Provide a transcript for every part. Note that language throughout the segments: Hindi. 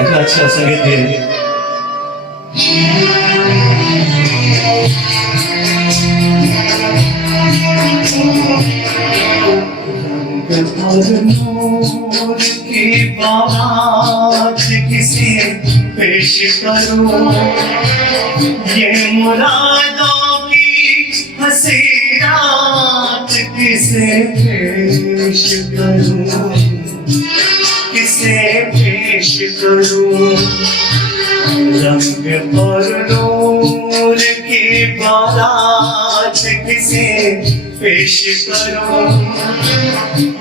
अच्छा संगीत दिए। नूर की बात किसे पेश करूं, ये मुरादों की हंसी रात किसे पेश करूं, किसे पेश करूं। रंग और नूर की बारात किसे पेश करूं,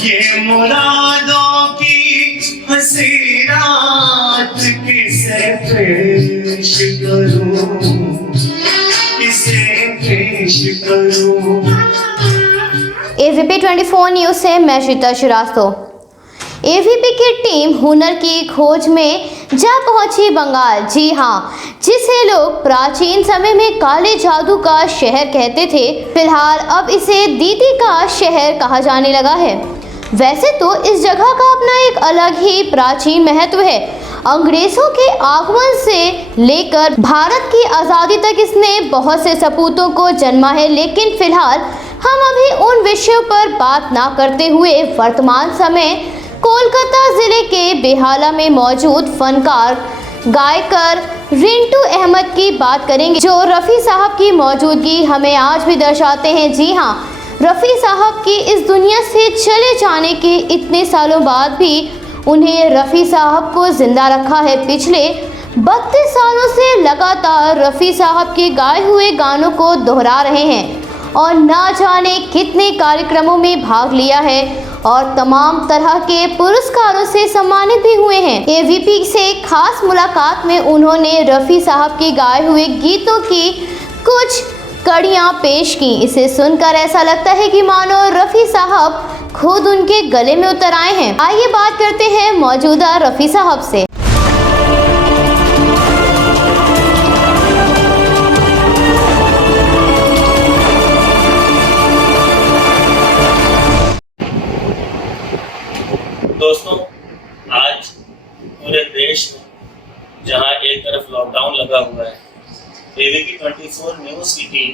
ये मुरादों की हंसी रात किसे पेश करूं, किसे पेश करूं। AVP 24 न्यूज से मैं श्रीता श्रीवास्तव। AVP की टीम हुनर की खोज में जा पहुंची बंगाल। जी हां, जिसे लोग प्राचीन समय में काले जादू का शहर कहते थे, फिलहाल अब इसे दीदी का शहर कहा जाने लगा है। वैसे तो इस जगह का अपना एक अलग ही प्राचीन महत्व है। अंग्रेजों के आगमन से लेकर भारत की आज़ादी तक इसने बहुत से सपूतों को जन्मा है। लेकिन फिलहाल हम अभी उन विषयों पर बात ना करते हुए वर्तमान समय कोलकाता जिले के बेहाला में मौजूद फनकार गायकर रिंटू अहमद की बात करेंगे, जो रफ़ी साहब की मौजूदगी हमें आज भी दर्शाते हैं। जी हाँ, रफ़ी साहब की इस दुनिया से चले जाने के इतने सालों बाद भी उन्हें रफ़ी साहब को जिंदा रखा है। पिछले 32 सालों से लगातार रफ़ी साहब के गाए हुए गानों को दोहरा रहे हैं और ना जाने कितने कार्यक्रमों में भाग लिया है और तमाम तरह के पुरस्कारों से सम्मानित भी हुए हैं। AVP से खास मुलाकात में उन्होंने रफ़ी साहब के गाए हुए गीतों की कुछ कड़ियाँ पेश की। इसे सुनकर ऐसा लगता है कि मानो रफ़ी साहब खुद उनके गले में उतर आए हैं। आइए बात करते हैं मौजूदा रफ़ी साहब से। दोस्तों, आज पूरे देश में जहां एक तरफ लॉकडाउन लगा हुआ है, AVP 24 न्यूज़ की टीम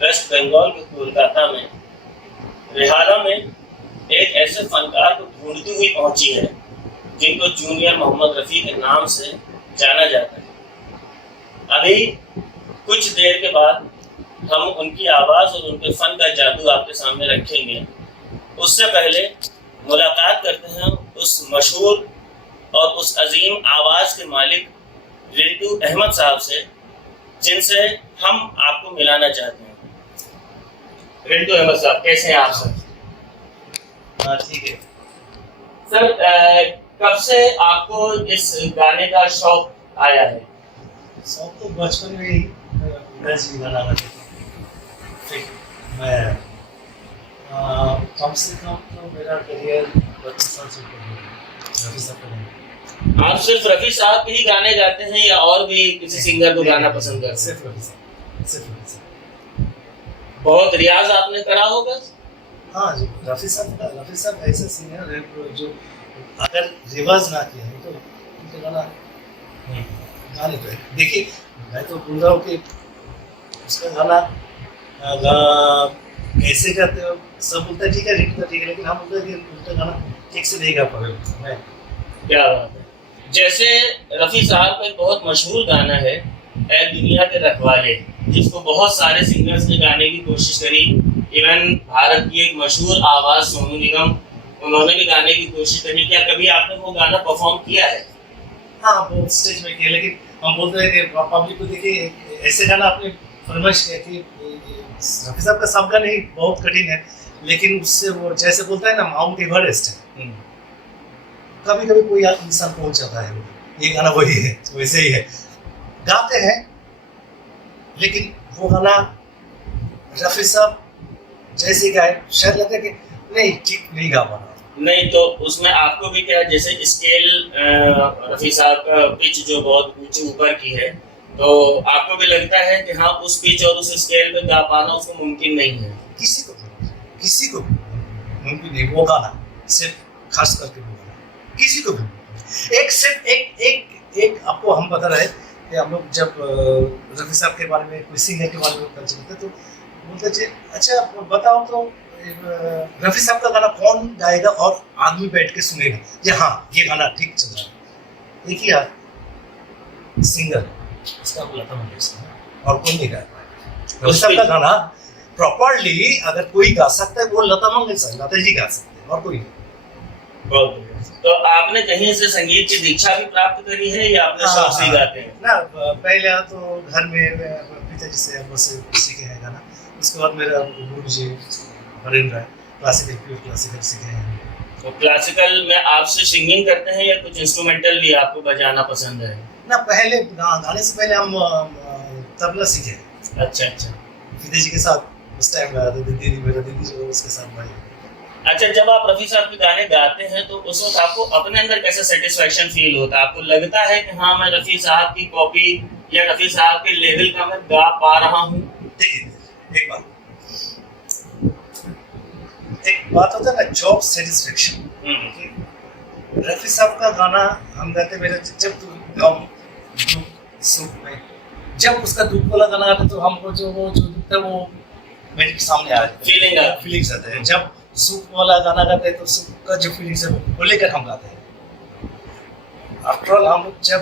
वेस्ट बंगाल के कोलकाता में बेहाला में एक ऐसे फनकार को ढूंढती हुई पहुंची है जिनको जूनियर मोहम्मद रफ़ी के नाम से जाना जाता है। अभी कुछ देर के बाद हम उनकी आवाज़ और उनके फ़न का जादू आपके सामने रखेंगे। उससे पहले मुलाकात करते हैं उस मशहूर और उस अजीम आवाज़ के मालिक रिंटू अहमद साहब से, जिनसे हम आपको मिलाना चाहते हैं। रिंटू अहमद साहब, कैसे हैं आप सर? हाँ ठीक है सर, कब से आपको इस गाने का शौक आया है? शौक तो बचपन में ही गज़ल गाना गाते थे। ठीक, मैं कम से कम तो मेरा करियर 25 साल से ऊपर हो गया रफ़ी साहब का। आप सिर्फ रफ़ी साहब के ही गाने गाते हैं या और भी किसी सिंगर को गाना पसंद करते हैं? सिर्फ रफ़ी साहब, सिर्फ रफ़ी साहब। बहुत रियाज आपने करा होगा? हाँ जी, रफ़ी साहब ऐसे सिंगर है जो अगर रिवाज ना किया हो तो उनका गाना नहीं गाने तो है। देखिए, मैं तो बोल रहा हूँ कि उसका गाना कैसे गाते हो, सब बोलता है ठीक है रिंटू ठीक है, लेकिन हम बोलते हैं कि उनका गाना ठीक से नहीं गा पा रहे। मैं क्या बात है। जैसे रफ़ी साहब का एक बहुत मशहूर गाना है ऐ दुनिया के रखवाले, जिसको बहुत सारे सिंगर्स ने गाने की कोशिश करी। इवन भारत की एक मशहूर आवाज़ सोनू निगम, उन्होंने भी गाने की कोशिश करी। क्या कभी आपने वो गाना परफॉर्म किया है? हाँ, वो स्टेज में किया, लेकिन हम बोलते हैं कि पब्लिक को देखिए ऐसे गाना आपने फरमाइश किया कि रफ़ी साहब का सब गाना ही बहुत कठिन है, लेकिन उससे वो जैसे बोलता है ना माउंट एवरेस्ट है, कभी कभी कोई इंसान पहुंच जाता है। ये गाना वही है, वैसे ही है, गाते हैं, लेकिन वो गाना रफ़ी साहब जैसे गाए शायद लगता है कि नहीं ठीक नहीं गा पा रहा। नहीं तो उसमें आपको भी क्या, जैसे स्केल रफ़ी साहब का पिच जो बहुत ऊंचे ऊपर की है, तो आपको भी लगता है कि हाँ उस पिच और उस स्केल पे गा पाना उसको मुमकिन नहीं है? किसी को मुमकिन नहीं। वो गाना सिर्फ खास करके वो गाना किसी को भी एक सिर्फ एक आपको हम बता रहे कि हम लोग जब रफी साहब के बारे में, कोई सिंगर के बारे में पता चलते तो बोलते थे अच्छा बताओ तो रफी साहब का गाना कौन गाएगा और आदमी बैठ के सुनेगा, ये हाँ ये गाना ठीक चल रहा है। एक ही सिंगर उसका लता मंगेशकर और कोई नहीं गा पाएगा। रफी साहब का गाना प्रॉपरली अगर कोई गा सकता है वो लता मंगेशकर, लता जी गा सकते हैं और कोई नहीं। बहुत बढ़िया। तो आपने कहीं से संगीत की दीक्षा भी प्राप्त करी है या आपने शौक से ही गाते हैं? ना पहले तो घर में पिताजी से बस सीखे हैं गाना, उसके बाद मेरा गुरु जी हरेंद्र राय क्लासिकल प्योर क्लासिकल सीखे हैं। तो क्लासिकल में आपसे सिंगिंग करते हैं या कुछ इंस्ट्रूमेंटल भी आपको बजाना पसंद है? ना पहले गाने से पहले हम तबला सीखे हैं। अच्छा अच्छा। पिताजी के साथ उस टाइम गाया था, मेरा दीदी जो उसके साथ भाई। अच्छा, जब आप रफी साहब के गाने गाते हैं तो उस वक्त आपको अपने अंदर कैसा सेटिस्फैक्शन फील होता है? आपको लगता है कि हाँ मैं रफी साहब की कॉपी या रफी साहब के लेवल का मैं गा पा रहा हूँ? देखिए एक बात होता है ना, जॉब सेटिस्फेक्शन। रफी साहब का गाना हम गाते, मेरे जब गम सुख में जब उसका दुख वाला गाना आता तो हमको जो दुख है वो मेरे सामने आ जाता है, फीलिंग्स आते हैं। जब सुख वाला गाना गाते हैं तो सुख का जो फीलिंग्स है वो लेकर हम गाते हैं। आफ्टर ऑल हम जब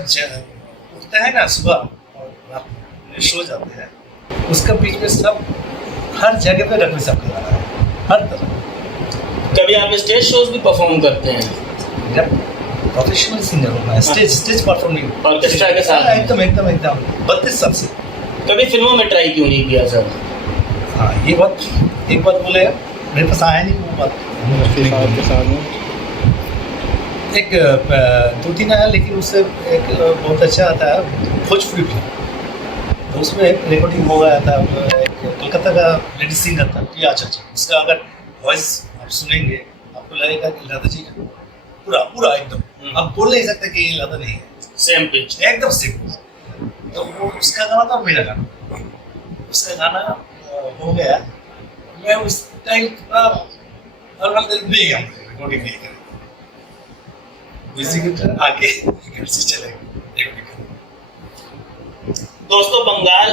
उठते हैं ना सुबह और रात में सो जाते हैं, उसका बीच में सब हर जगह पे रफी साहब का गाना है, हर तरह। कभी आप स्टेज शोज भी परफॉर्म करते हैं? जब प्रोफेशनल सिंगर होना है, स्टेज परफॉर्मिंग ऑर्केस्ट्रा के साथ? एकदम 32 साल से। कभी फिल्मों में ट्राई क्यों नहीं किया सर? हाँ ये बात, एक बात बोले मेरे पास आया नहीं वो बात। एक 2-3 आया, लेकिन उससे एक बहुत अच्छा आता है भोजपुरी फिल्म, तो उसमें रिकॉर्डिंग हो गया था। एक कोलकाता का लेडी सिंगर था प्रिया चाचा, उसका अगर वॉइस आप सुनेंगे आपको लगेगा कि लता जी का पूरा एकदम, आप बोल नहीं सकते कि ये लता नहीं है, सेम पिच एकदम सेम। तो वो उसका गाना था, मेरा गाना, उसका गाना हो गया। मैं उस टाइम नहीं गया, रिकॉर्डिंग नहीं करी, म्यूजिक आके घर से चले गए। दोस्तों, बंगाल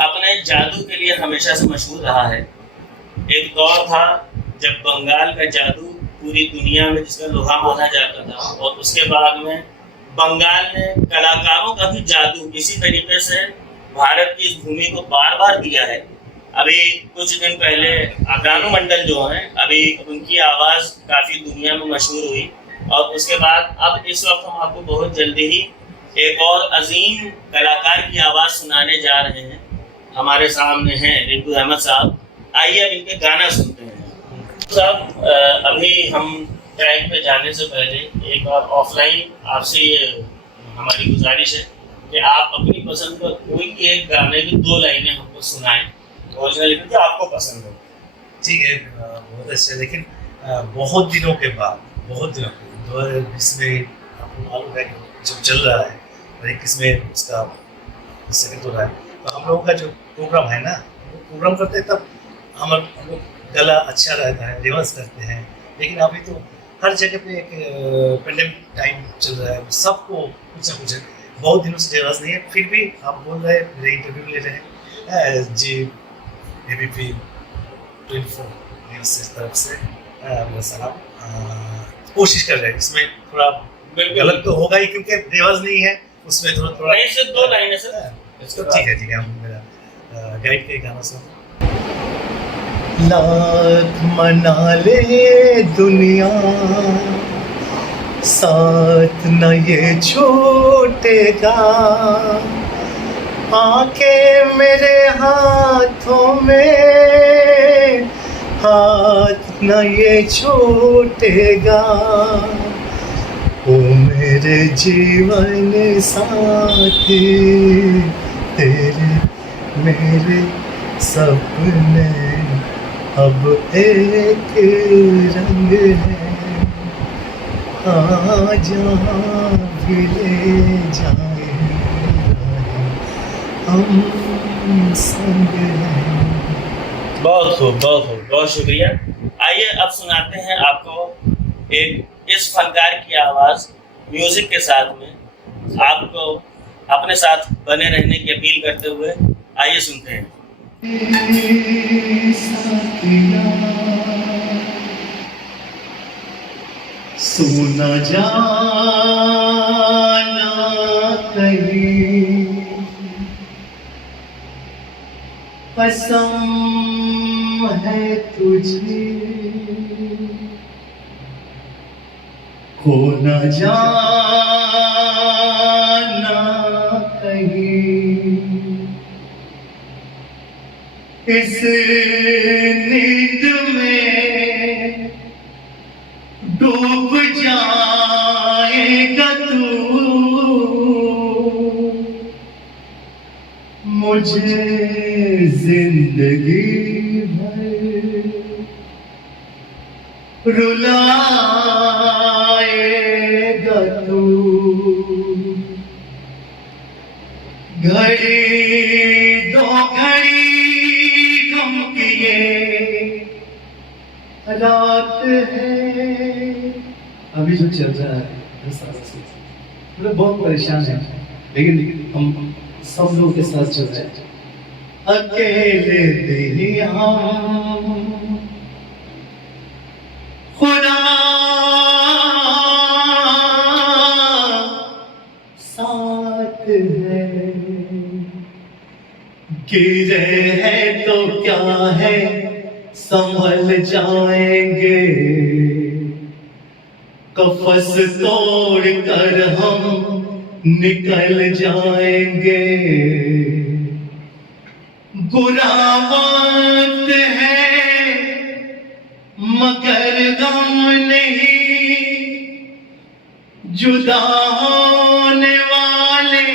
अपने जादू के लिए हमेशा से मशहूर रहा है। एक दौर था जब बंगाल का जादू पूरी दुनिया में जिसका लोहा माना जाता था, और उसके बाद में बंगाल ने कलाकारों का भी जादू इसी तरीके से भारत की इस भूमि को बार बार दिया है। अभी कुछ दिन पहले रानू मंडल जो हैं, अभी उनकी आवाज़ काफ़ी दुनिया में मशहूर हुई, और उसके बाद अब इस वक्त हम आपको बहुत जल्दी ही एक और अजीम कलाकार की आवाज़ सुनाने जा रहे हैं। हमारे सामने हैं रिंकू अहमद साहब। आइए अब इनके गाना सुनते हैं। साहब, अभी हम ट्रैक पे जाने से पहले एक बार ऑफलाइन आपसे ये हमारी गुजारिश है कि आप अपनी पसंद का कोई एक गाने की 2 लाइनें हमको सुनाएं, ओरिजिनल जो आपको पसंद हो। ठीक है, बहुत अच्छा। लेकिन बहुत दिनों के बाद, 2020 में आपको मालूम है जो चल रहा है, 2021 में उसका सेकंड हो रहा है, तो हम लोगों का जो प्रोग्राम है ना, वो प्रोग्राम करते हैं तब हम लोग गला अच्छा रहता है, रिवर्स करते हैं। लेकिन अभी तो हर जगह पे एक पेंडेमिक टाइम चल रहा है, सबको कुछ ना कुछ बहुत दिनों से रिवर्स नहीं है, फिर भी आप बोल रहे हैं, मेरे इंटरव्यू ले रहे हैं जी ABP 24 न्यूज़ से तरफ से मेरा सलाम। कोशिश कर रहे हैं, इसमें थोड़ा गलत तो होगा ही क्योंकि रिवर्स नहीं है, उसमें थोड़ा नहीं, सिर्फ 2 लाइनें सर। ठीक है, हम मेरा गाइड के गाना सुन। लाख मना ले दुनिया, साथ न ये छूटेगा, आके मेरे हाथों में, हाथ न ये छूटेगा, ओ मेरे जीवन साथी, तेरे मेरे सपने अब एक रंग है, जहाँ भी ले जाए हम संग हैं। बहुत खूब, बहुत खूब, बहुत शुक्रिया। आइए अब सुनाते हैं आपको एक इस फनकार की आवाज़ म्यूजिक के साथ में आपको अपने साथ बने रहने की अपील करते हुए आइए सुनते हैं। सोना जाना कहीं कसम है तुझे, खो न जाना कहीं इस नींद में डूब जाएगा तू, मुझे जिंदगी भर रुलाएगा तू। घड़ी दो घड़ी गम की ये रात है, अभी जो चल रहा है मतलब बहुत परेशान है, लेकिन हम सब लोगों के साथ चल रहे हैं। अकेले नहीं हम, खुदा साथ है। गिरे हैं तो क्या है, संभल जाएंगे। कफस तोड़ कर हम निकल जाएंगे। बुरा वक्त है मगर गम नहीं, जुदा होने वाले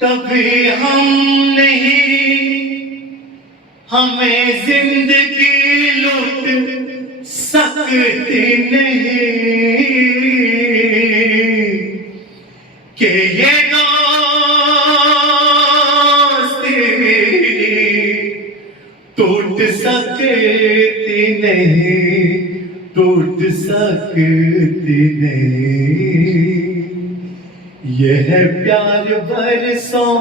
कभी हम नहीं। हमें जिंदगी लूट सकती नहीं कि ये दोस्ती टूट सकती नहीं, टूट सकती नहीं। यह प्यार बरसों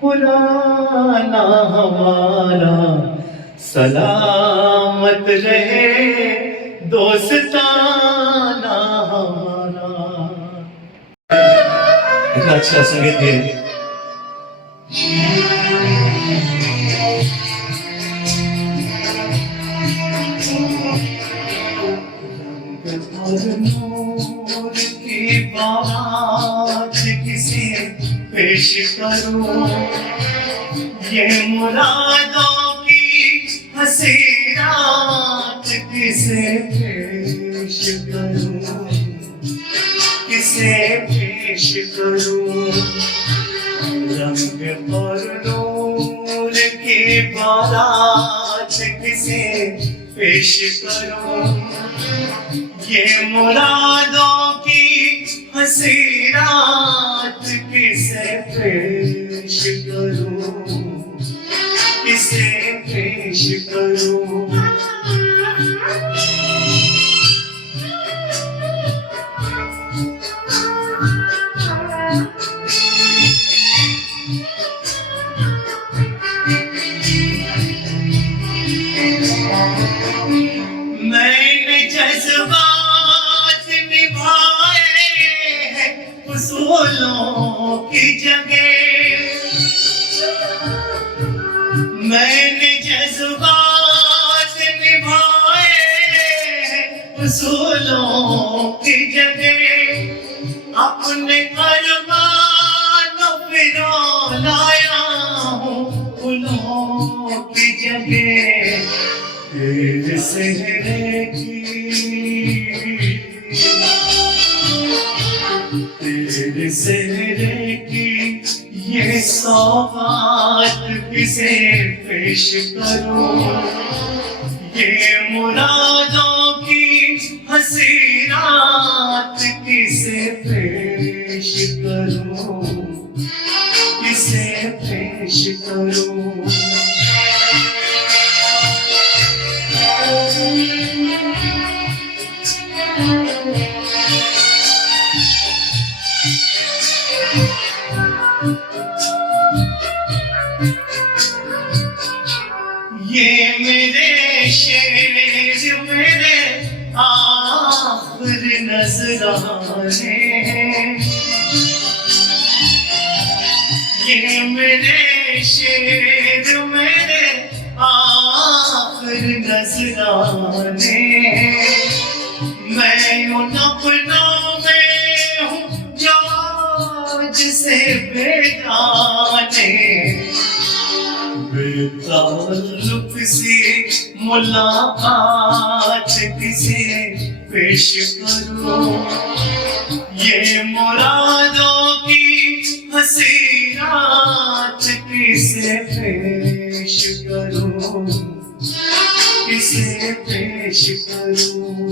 पुराना हमारा, सलामत रहे दोस्ताना हमारा। अच्छा संगीत है। नूर की बात किसे पेश करूं, ये मुरादों की हंसी रात किसे पेश करूं, किसे पेश करूं। रंग और नूर की बारात किसे पेश करूं, ये मुरादों की हंसी रात किसे पेश करूं, किसे पेश करूं। मैंने जज्बात निभाए हैं उसूलों की जगह, मैंने जज्बात निभाए हैं उसूलों की जगह। अपने अरमानों पे लाया हूँ फूलों की जगह। तेरे सेहरे की, तेरे सेहरे की ये सौगात किसे पेश करूं, ये मुरादों की हंसी रात किसे पेश करूं, किसे पेश करूं। ये मेरे शेर मेरे आखिर नजराने, ये मेरे शेर मेरे आखिर नजराने, मैं उन अपनों में हूँ जो जिसे बेगाने, बेताल्लुक सी मुलाकात किसे पेश करूं, ये मुरादों की हंसी रात किसे पेश करूं, किसे पेश करूं।